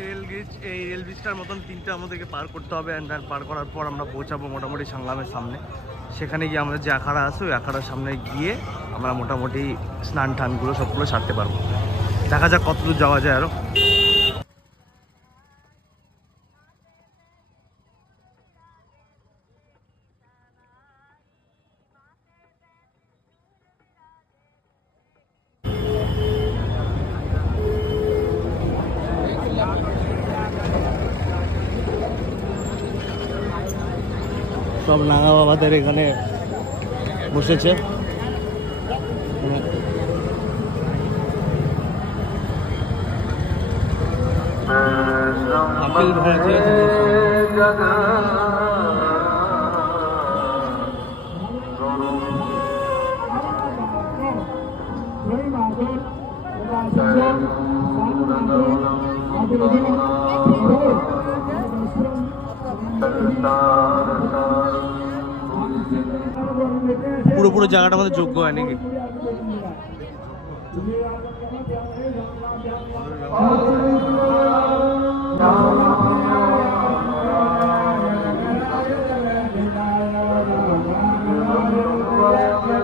এই রেল ব্রিজটার মতন তিনটে আমাদেরকে পার করতে হবে, অ্যান্ড দেন পার করার পর আমরা পৌঁছাবো মোটামুটি সাংলামের সামনে। সেখানে গিয়ে আমাদের যে আখাড়া আছে ওই আখাড়ার সামনে গিয়ে আমরা মোটামুটি স্নান টানগুলো সবগুলো সারতে পারবো। দেখা যাক কত দূর যাওয়া যায় আরও। সব নাগা বাবাদের এখানে বসেছে। আপেল ভ্যারাইটি আছে। পুরো জায়গাটা আমাদের যোগ্য হয় নাকি?